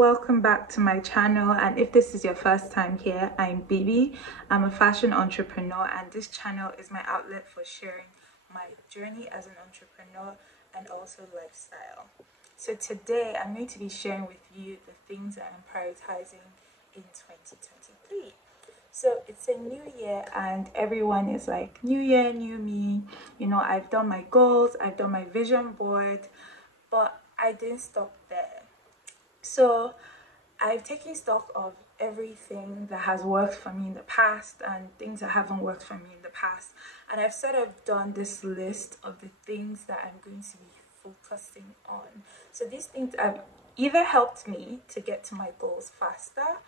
welcome back to my channel. And if this is your first time here, I'm Bibi. I'm a fashion entrepreneur, and this channel is my outlet for sharing my journey as an entrepreneur and also lifestyle. So today I'm going to be sharing with you the things that I'm prioritizing in 2023. So it's a new year and everyone is like, new year, new me. You know, I've done my goals, I've done my vision board, but I didn't stop there. So I've taken stock of everything that has worked for me in the past and things that haven't worked for me in the past. And I've sort of done this list of the things that I'm going to be focusing on. So these things have either helped me to get to my goals faster,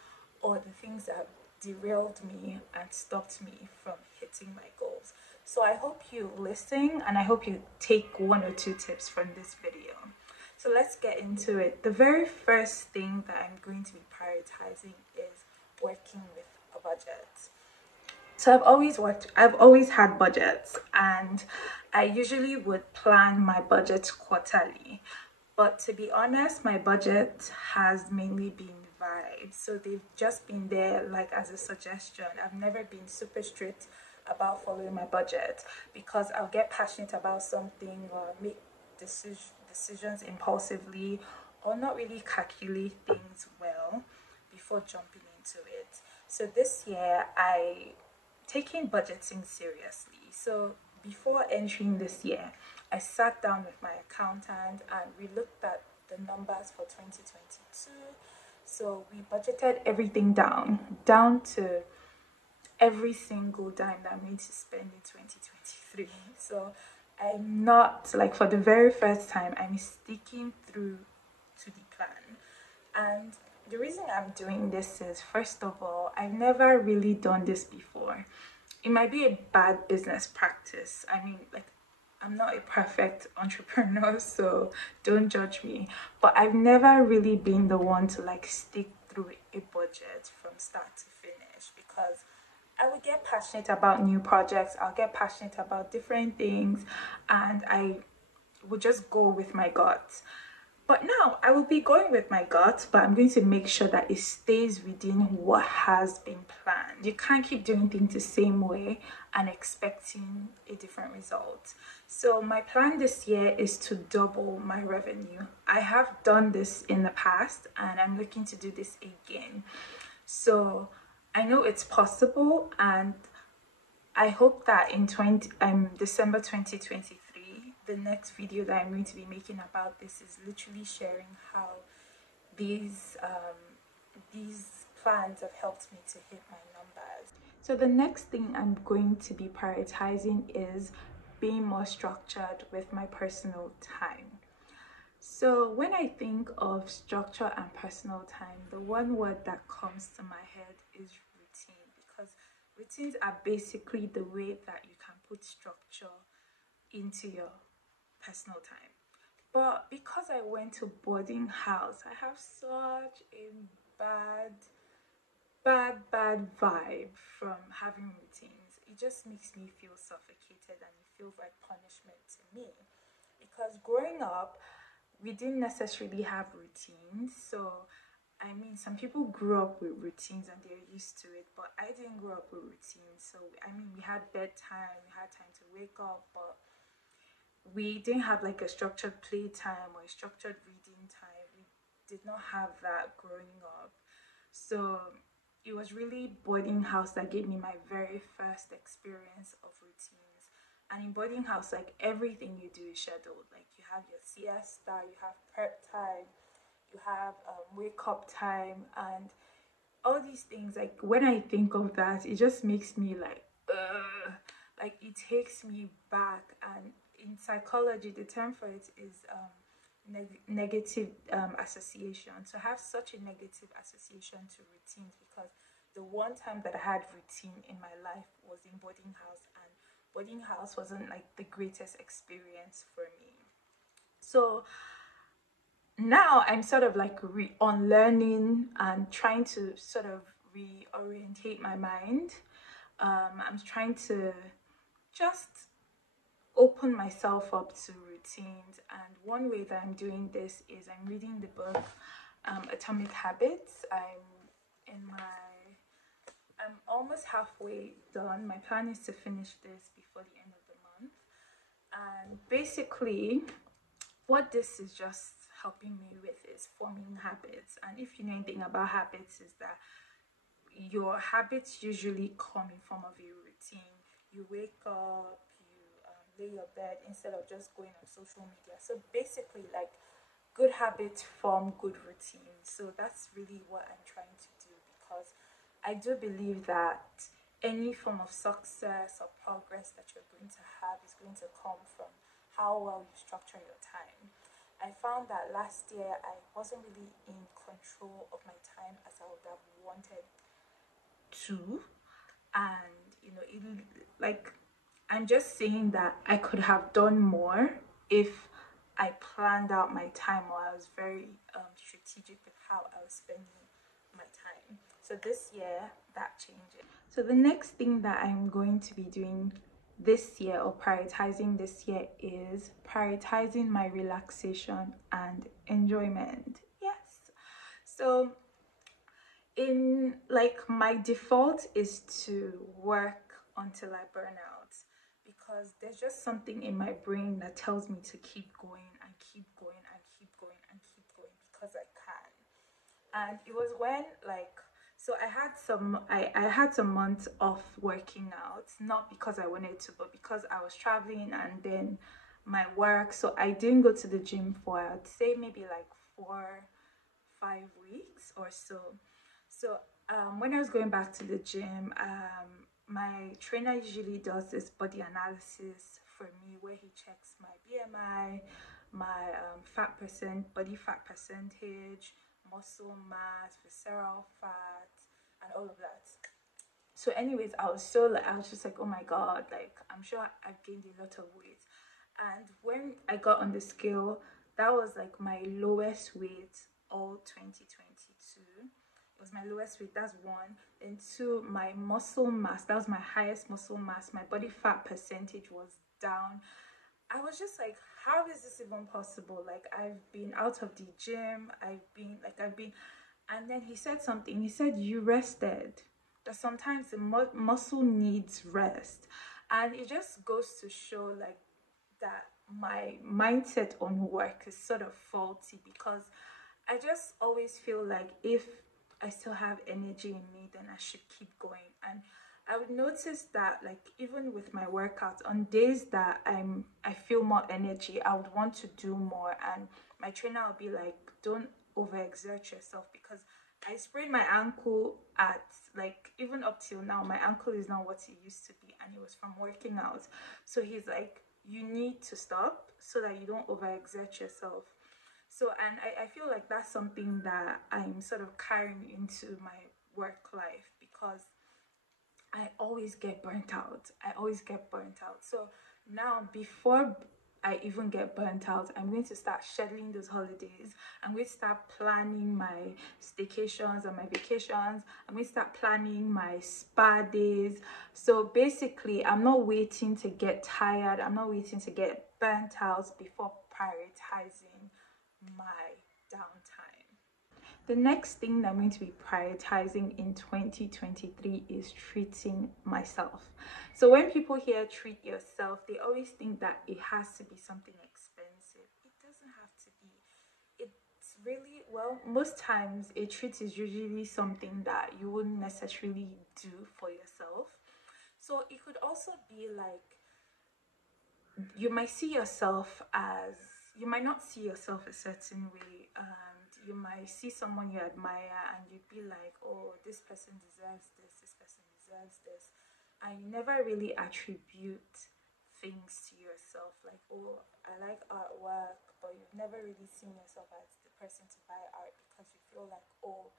or the things that have derailed me and stopped me from hitting my goals. So I hope you listen and I hope you take one or two tips from this video. So let's get into it. The very first thing that I'm going to be prioritizing is working with a budget. So I've always had budgets, and I usually would plan my budget quarterly. But to be honest, my budget has mainly been vibes. So they've just been there like as a suggestion. I've never been super strict about following my budget because I'll get passionate about something or make decisions impulsively or not really calculate things well before jumping into it. So this year I taking budgeting seriously. So before entering this year, I sat down with my accountant and we looked at the numbers for 2022. So we budgeted everything down to every single dime that I'm going to spend in 2023. So I'm not, like, for the very first time, I'm sticking through to the plan. And the reason I'm doing this is, first of all, I've never really done this before. It might be a bad business practice. I mean, like, I'm not a perfect entrepreneur, so don't judge me. But I've never really been the one to like stick through a budget from start to finish, because I would get passionate about new projects, I'll get passionate about different things, and I would just go with my gut. But now I will be going with my gut, but I'm going to make sure that it stays within what has been planned. You can't keep doing things the same way and expecting a different result. So my plan this year is to double my revenue. I have done this in the past and I'm looking to do this again. So I know it's possible, and I hope that in December 2023, the next video that I'm going to be making about this is literally sharing how these plans have helped me to hit my numbers. So the next thing I'm going to be prioritizing is being more structured with my personal time. So when I think of structure and personal time, the one word that comes to my head is routine, because routines are basically the way that you can put structure into your personal time. But because I went to boarding house, I have such a bad vibe from having routines. It just makes me feel suffocated and it feels like punishment to me, because growing up we didn't necessarily have routines. So I mean, some people grew up with routines and they're used to it, but I didn't grow up with routines. So I mean, we had bedtime, we had time to wake up, but we didn't have like a structured playtime or a structured reading time. We did not have that growing up. So it was really boarding house that gave me my very first experience of routines. And in boarding house, like, everything you do is scheduled. Like, you have your siesta, you have prep time, you have wake up time, and all these things. Like, when I think of that, it just makes me like, like, it takes me back. And in psychology, the term for it is negative association. To have such a negative association to routines, because the one time that I had routine in my life was in boarding house, and boarding house wasn't like the greatest experience for me. So now I'm sort of like unlearning and trying to sort of reorientate my mind. I'm trying to just open myself up to routines, and one way that I'm doing this is I'm reading the book Atomic Habits. I'm almost halfway done. My plan is to finish this before the end of the month. And basically, what this is just helping me with is forming habits. And if you know anything about habits, is that your habits usually come in form of a routine. You wake up, you lay your bed instead of just going on social media. So basically, like, good habits form good routines. So that's really what I'm trying to do, because I do believe that any form of success or progress that you're going to have is going to come from how well you structure your time. I found that last year I wasn't really in control of my time as I would have wanted to. And like, I'm just saying that I could have done more if I planned out my time, or I was very strategic with how I was spending my time. So this year that changed. So the next thing that I'm going to be doing this year, or prioritizing this year, is prioritizing my relaxation and enjoyment. Yes. So in like, my default is to work until I burn out, because there's just something in my brain that tells me to keep going and keep going and keep going and keep going, because I can. And it was when, like, so I had some months off working out, not because I wanted to, but because I was traveling, and then my work, so I didn't go to the gym for, I'd say, maybe like 4 5 weeks or so. So when I was going back to the gym, my trainer usually does this body analysis for me, where he checks my BMI, my body fat percentage, muscle mass, visceral fat, and all of that. So anyways, I was just like, oh my god, like, I'm sure I've gained a lot of weight. And when I got on the scale, that was like my lowest weight all 2022. It was my lowest weight, that's one. And two, my muscle mass, that was my highest muscle mass. My body fat percentage was down. I was just like, how is this even possible? Like, I've been out of the gym, I've been, and then he said something. He said, you rested. That sometimes the muscle needs rest. And it just goes to show, like, that my mindset on work is sort of faulty, because I just always feel like if I still have energy in me, then I should keep going. And I would notice that, like, even with my workouts, on days that I feel more energy, I would want to do more, and my trainer will be like, don't overexert yourself, because I sprained my ankle at, like, even up till now, my ankle is not what it used to be, and it was from working out. So he's like, you need to stop so that you don't overexert yourself. So, and I feel like that's something that I'm sort of carrying into my work life, because I always get burnt out. I always get burnt out. So now, before I even get burnt out, I'm going to start scheduling those holidays. I'm going to start planning my staycations and my vacations. I'm going to start planning my spa days. So basically, I'm not waiting to get tired. I'm not waiting to get burnt out before prioritizing my downtime. The next thing that I'm going to be prioritizing in 2023 is treating myself. So when people hear treat yourself, they always think that it has to be something expensive. It doesn't have to be. It's really, well, most times a treat is usually something that you wouldn't necessarily do for yourself. So it could also be like, you might see yourself as, you might not see yourself a certain way, and you might see someone you admire and you'd be like, oh, this person deserves this person deserves this, and you never really attribute things to yourself, like, oh, I like artwork, but you've never really seen yourself as the person to buy art, because you feel like, oh,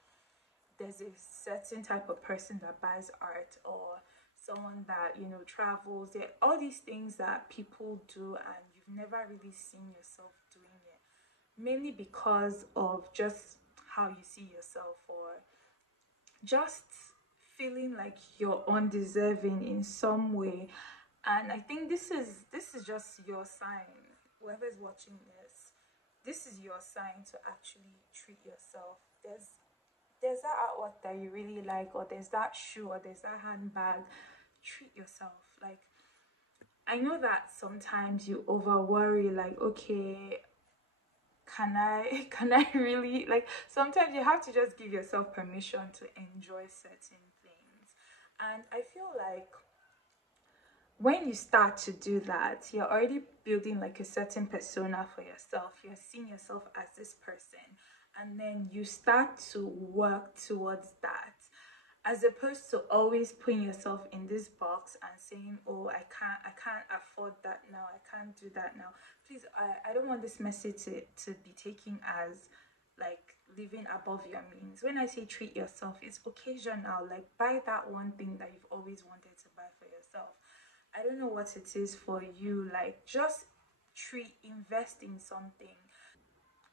there's a certain type of person that buys art, or someone that, travels. There are all these things that people do, and you've never really seen yourself doing it, mainly because of just how you see yourself, or just feeling like you're undeserving in some way. And I think this is just your sign. Whoever's watching this, this is your sign to actually treat yourself. There's that artwork that you really like, or there's that shoe, or there's that handbag. Treat yourself. Like, I know that sometimes you over worry, like, okay, can I can I really, like, sometimes you have to just give yourself permission to enjoy certain things. And I feel like when you start to do that, you're already building like a certain persona for yourself. You're seeing yourself as this person, and then you start to work towards that, as opposed to always putting yourself in this box and saying, oh, I can't afford that now, I can't do that now. Please, I don't want this message to be taken as like living above your means. When I say treat yourself, it's occasional. Like, buy that one thing that you've always wanted to buy for yourself. I don't know what it is for you. Like, just invest in something.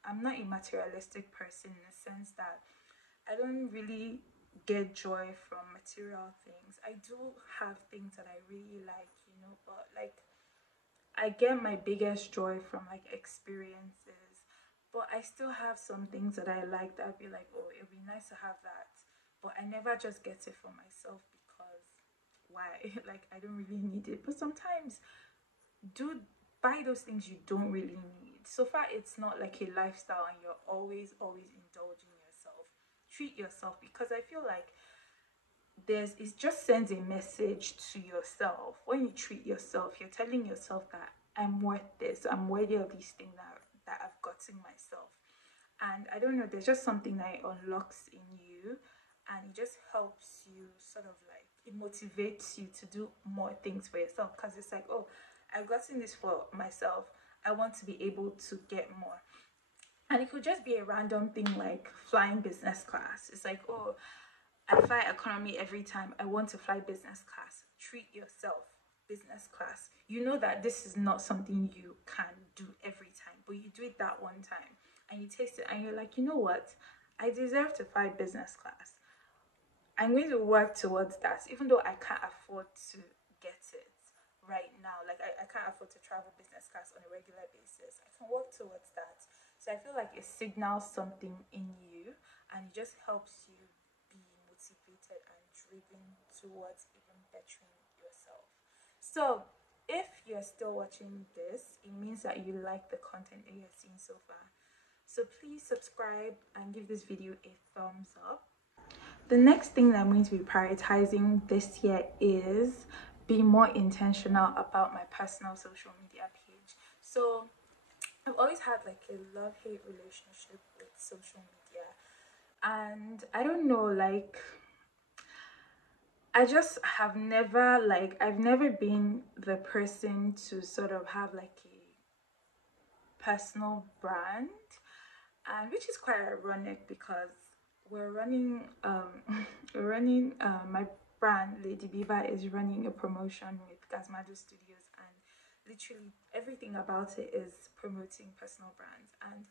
I'm not a materialistic person in the sense that I don't really get joy from material things. I do have things that I really like, but like, I get my biggest joy from like experiences. But I still have some things that I like that I'd be like, oh, it'd be nice to have that. But I never just get it for myself because why? Like, I don't really need it. But sometimes do buy those things you don't really need. So far, it's not like a lifestyle and you're always indulging yourself. Treat yourself, because I feel like it just sends a message to yourself. When you treat yourself, you're telling yourself that I'm worth this, I'm worthy of these things that I've gotten myself. And I don't know, there's just something that it unlocks in you, and it just helps you sort of like, it motivates you to do more things for yourself, because it's like, oh, I've gotten this for myself, I want to be able to get more. And it could just be a random thing like flying business class. It's like, oh, I fly economy every time, I want to fly business class. Treat yourself. Business class, you know that this is not something you can do every time, but you do it that one time and you taste it and you're like, you know what, I deserve to fly business class. I'm going to work towards that, even though I can't afford to get it right now. Like, I can't afford to travel business class on a regular basis. I can work towards that. So I feel like it signals something in you, and it just helps you be motivated and driven towards even bettering yourself. So if you're still watching this, it means that you like the content that you're seeing so far. So please subscribe and give this video a thumbs up. The next thing that I'm going to be prioritizing this year is be more intentional about my personal social media page. So I've always had like a love-hate relationship with social media, and I don't know, like, I just have never, like, I've never been the person to sort of have like a personal brand, and which is quite ironic because we're running my brand Lady Beaver is running a promotion with Gazmado Studios, and literally everything about it is promoting personal brands. And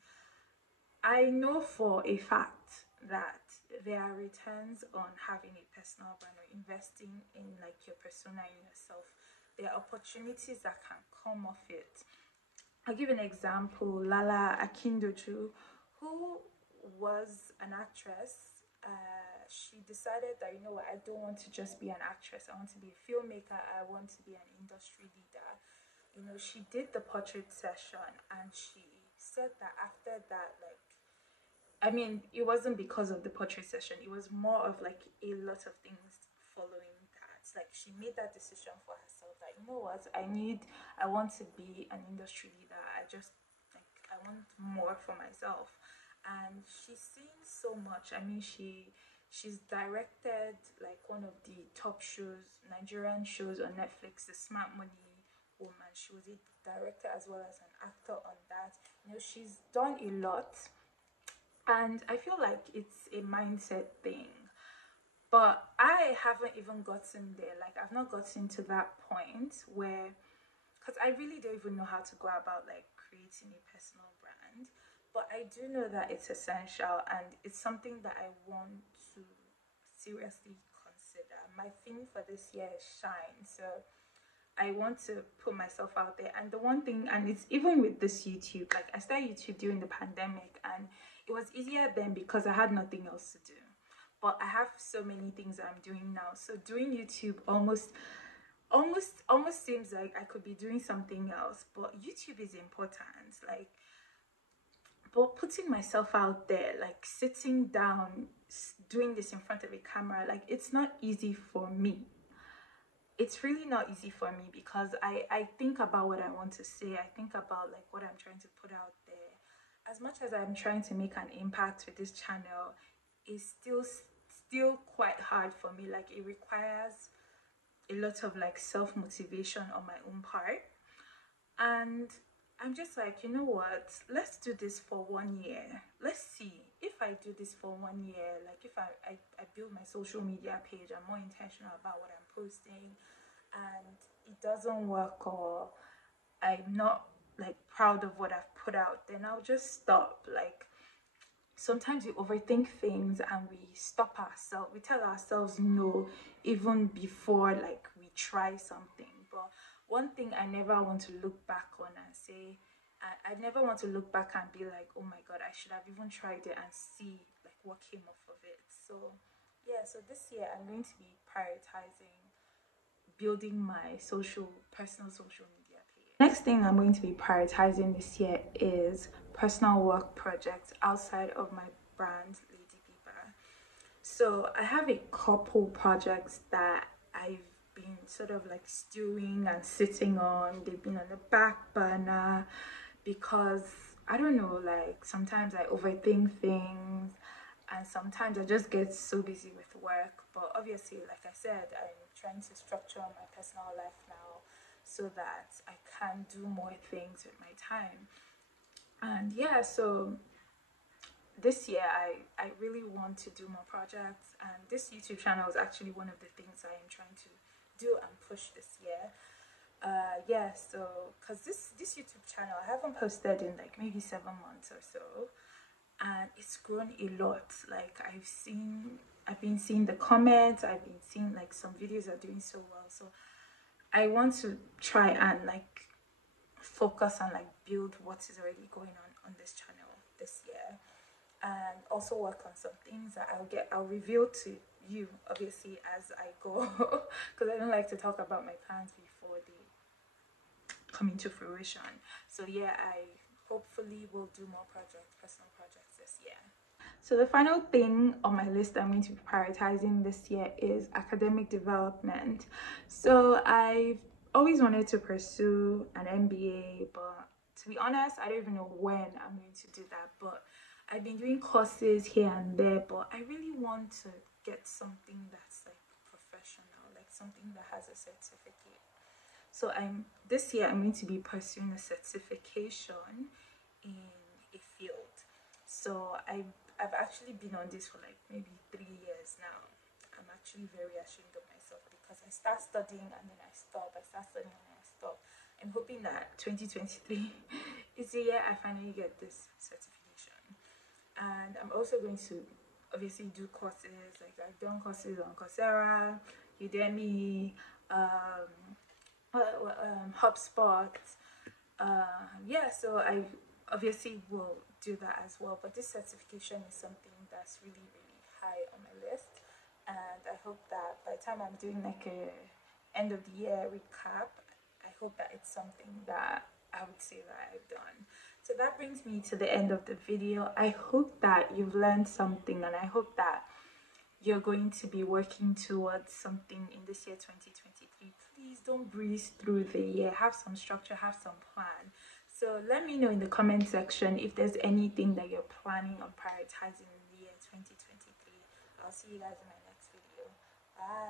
I know for a fact that there are returns on having a personal brand or investing in like your persona in yourself. There are opportunities that can come off it. I'll give an example. Lala Akindoju, who was an actress, she decided that, you know what, I don't want to just be an actress. I want to be a filmmaker. I want to be an industry leader. You know, she did the portrait session, and she said that after that, like, I mean, it wasn't because of the portrait session. It was more of like a lot of things following that. Like, she made that decision for herself that, you know what, I want to be an industry leader. I just, like, I want more for myself. And she's seen so much. I mean, she's directed like one of the top shows, Nigerian shows on Netflix, The Smart Money Woman. She was a director as well as an actor on that. You know, she's done a lot, and I feel like it's a mindset thing. But I haven't even gotten there. Like, I've not gotten to that point where, because I really don't even know how to go about like creating a personal brand. But I do know that it's essential, and it's something that I want to seriously consider. My theme for this year is shine. So I want to put myself out there. And the one thing, and it's even with this YouTube, like I started YouTube during the pandemic, and it was easier then because I had nothing else to do. But I have so many things that I'm doing now. So doing YouTube almost seems like I could be doing something else. But YouTube is important. Like, but putting myself out there, like sitting down, doing this in front of a camera, like it's not easy for me. It's really not easy for me because I think about what I want to say. I think about like what I'm trying to put out there. As much as I'm trying to make an impact with this channel, it's still quite hard for me. Like it requires a lot of like self-motivation on my own part. And I'm just like, you know what, let's do this for 1 year. Let's see if I do this for 1 year, like if I build my social media page, I'm more intentional about what I'm posting, and it doesn't work, or I'm not like proud of what I've put out, then I'll just stop. Like sometimes we overthink things and we stop ourselves, we tell ourselves no even before like we try something. But one thing I never want to look back on and say, I never want to look back and be like, oh my god, I should have even tried it and see like what came off of it. So yeah, so this year I'm going to be prioritizing building my personal social media page. Next thing I'm going to be prioritizing this year is personal work projects outside of my brand, Lady Biba. So I have a couple projects that I've been sort of like stewing and sitting on. They've been on the back burner because I don't know, like sometimes I overthink things and sometimes I just get so busy with work. But obviously, like I said, I'm trying to structure my personal life now so that I can do more things with my time. And yeah, so this year I really want to do more projects, and this YouTube channel is actually one of the things I am trying to do and push this year. Yeah, so because this YouTube channel I haven't posted in like maybe 7 months or so, and it's grown a lot. Like I've been seeing the comments, I've been seeing like some videos are doing so well, so I want to try and like focus and like build what is already going on this channel this year, and also work on some things that I'll reveal to you obviously as I go because I don't like to talk about my plans before they come into fruition. So yeah, I hopefully will do more personal projects this year. So the final thing on my list I'm going to be prioritizing this year is academic development. So I've always wanted to pursue an MBA, but to be honest, I don't even know when I'm going to do that. But I've been doing courses here and there, but I really want to get something that's like professional, like something that has a certificate. So this year I'm going to be pursuing a certification in a field. So I've actually been on this for like maybe 3 years now. I'm actually very ashamed of myself because I start studying and then I stop. I start studying and then I stop. I'm hoping that 2023 is the year I finally get this certification. And I'm also going to obviously do courses. Like I've done courses on Coursera, Udemy, HubSpot. Yeah, so I obviously will do that as well. But this certification is something that's really, really high on my list. And I hope that by the time I'm doing like a end of the year recap, I hope that it's something that I would say that I've done. So that brings me to the end of the video. I hope that you've learned something, and I hope that you're going to be working towards something in this year 2023. Please don't breeze through the year. Have some structure, have some plan. So let me know in the comment section if there's anything that you're planning on prioritizing in the year 2023. I'll see you guys in my next video. Bye.